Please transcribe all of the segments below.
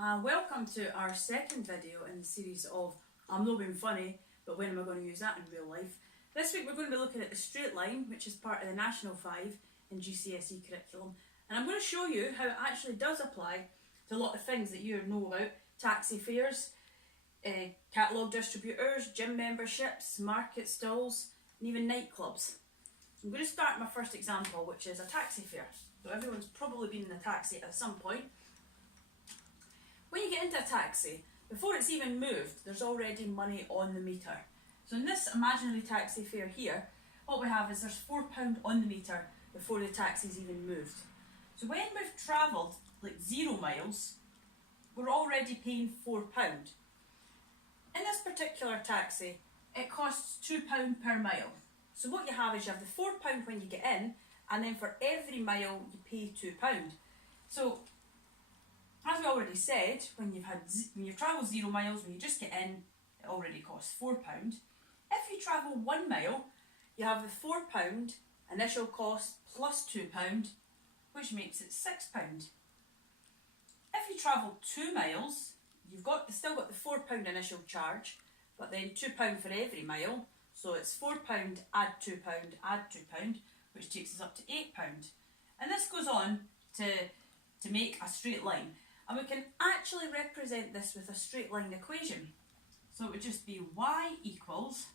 Welcome to our second video in the series of I'm not being funny, but when am I going to use that in real life? This week we're going to be looking at the straight line, which is part of the National 5 in GCSE curriculum. And I'm going to show you how it actually does apply to a lot of things that you know about: taxi fares, catalogue distributors, gym memberships, market stalls, and even nightclubs. I'm going to start my first example, which is a taxi fare. So everyone's probably been in a taxi at some point. When you get into a taxi, before it's even moved, there's already money on the meter. So in this imaginary taxi fare here, what we have is there's £4 on the meter before the taxi's even moved. So when we've travelled like 0 miles, we're already paying £4. In this particular taxi, it costs £2 per mile. So what you have is you have the £4 when you get in, and then for every mile you pay £2. So, as we already said, when you've travelled 0 miles, when you just get in, it already costs £4. If you travel 1 mile, you have the £4 initial cost plus £2, which makes it £6. If you travel 2 miles, you've still got the £4 initial charge, but then £2 for every mile. So it's £4, add £2, add £2, which takes us up to £8. And this goes on to make a straight line. And we can actually represent this with a straight line equation. So it would just be y equals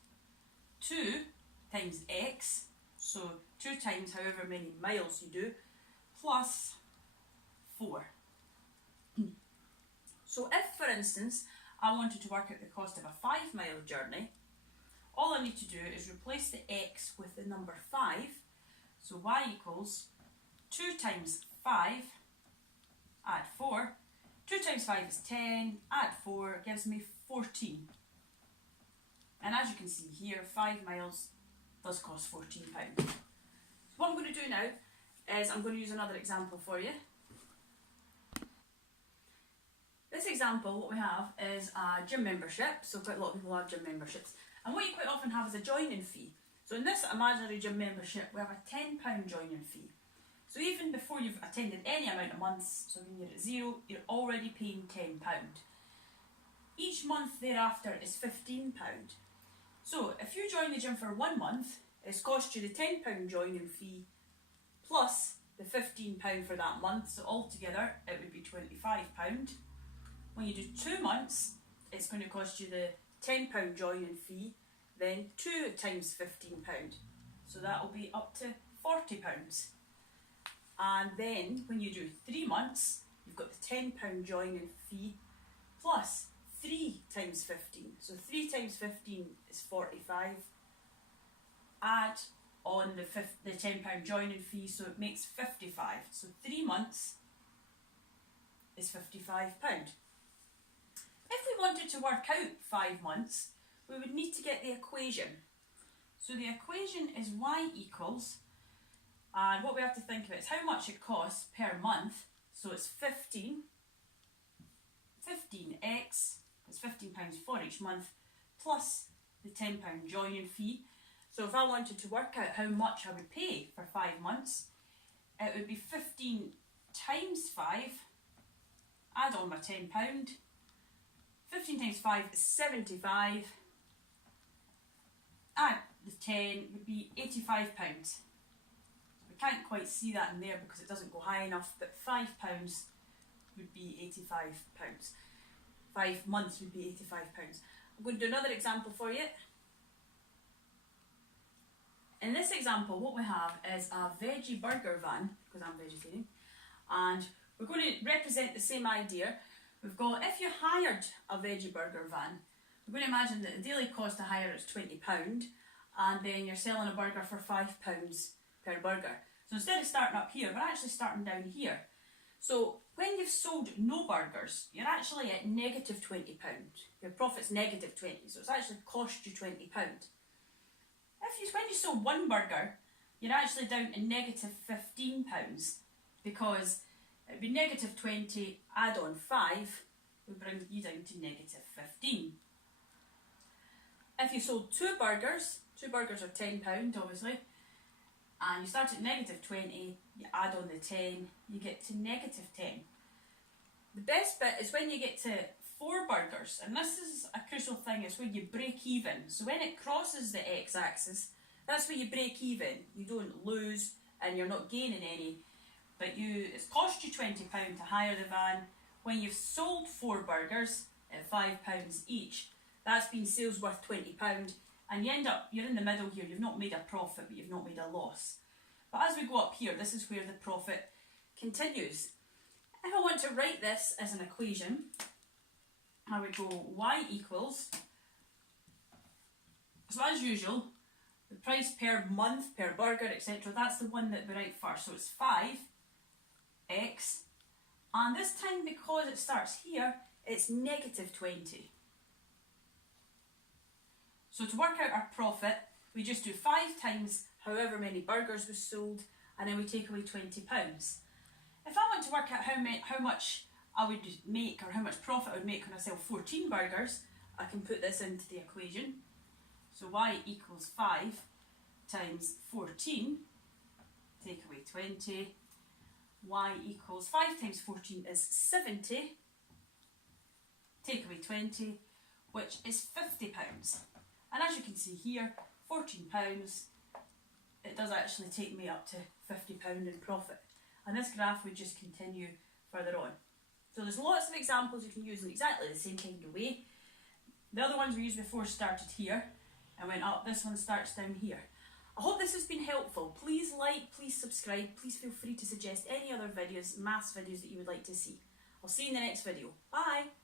2 times x, so 2 times however many miles you do, plus 4. So if, for instance, I wanted to work out the cost of a 5-mile journey, all I need to do is replace the x with the number 5. So y equals 2 times 5, add 4. 2 times 5 is 10, add 4 gives me 14. And as you can see here, 5 miles does cost £14. So what I'm going to do now is I'm going to use another example for you. This example, what we have is a gym membership. So quite a lot of people have gym memberships. And what you quite often have is a joining fee. So in this imaginary gym membership, we have a £10 joining fee. So even before you've attended any amount of months, so when you're at 0, you're already paying £10. Each month thereafter is £15. So if you join the gym for 1 month, it's cost you the £10 joining fee plus the £15 for that month. So altogether it would be £25. When you do 2 months, it's going to cost you the £10 joining fee, then 2 times £15. So that will be up to £40. And then when you do 3 months, you've got the £10 joining fee plus 3 times 15. So 3 times 15 is 45. Add on the £10 joining fee, so it makes 55. So 3 months is £55. If we wanted to work out 5 months, we would need to get the equation. So the equation is y equals, and what we have to think about is how much it costs per month. So it's 15x, it's £15 for each month, plus the £10 joining fee. So if I wanted to work out how much I would pay for 5 months, it would be 15 times 5, add on my £10, 15 times 5 is 75, add the 10 would be £85. We can't quite see that in there because it doesn't go high enough, but £5 would be £85. 5 months would be £85. I'm going to do another example for you. In this example, what we have is a veggie burger van, because I'm vegetarian, and we're going to represent the same idea. We've got, if you hired a veggie burger van, we're going to imagine that the daily cost to hire is £20, and then you're selling a burger for £5 per burger. So instead of starting up here, we're actually starting down here. So when you've sold no burgers, you're actually at negative £20. Your profit's negative 20, so it's actually cost you £20. When you sold 1 burger, you're actually down to negative £15, because it would be negative 20, add on 5, would bring you down to negative 15. If you sold 2 burgers are £10 obviously, and you start at negative 20, you add on the 10, you get to negative 10. The best bit is when you get to 4 burgers, and this is a crucial thing, it's when you break even. So when it crosses the x-axis, that's where you break even. You don't lose and you're not gaining any, but it's cost you £20 to hire the van. When you've sold 4 burgers at £5 each, that's been sales worth £20, and you're in the middle here. You've not made a profit, but you've not made a loss. But as we go up here, this is where the profit continues. If I want to write this as an equation, I would go y equals, so as usual, the price per month, per burger, etc., that's the one that we write first. So it's 5x, and this time, because it starts here, it's negative 20. So to work out our profit, we just do 5 times however many burgers we sold, and then we take away £20. If I want to work out how much I would make, or how much profit I would make when I sell 14 burgers, I can put this into the equation. So y equals 5 times 14, take away 20, y equals 5 times 14 is 70, take away 20, which is £50. And as you can see here, £14, it does actually take me up to £50 in profit. And this graph would just continue further on. So there's lots of examples you can use in exactly the same kind of way. The other ones we used before started here and went up. This one starts down here. I hope this has been helpful. Please like, please subscribe. Please feel free to suggest any other videos, maths videos that you would like to see. I'll see you in the next video. Bye!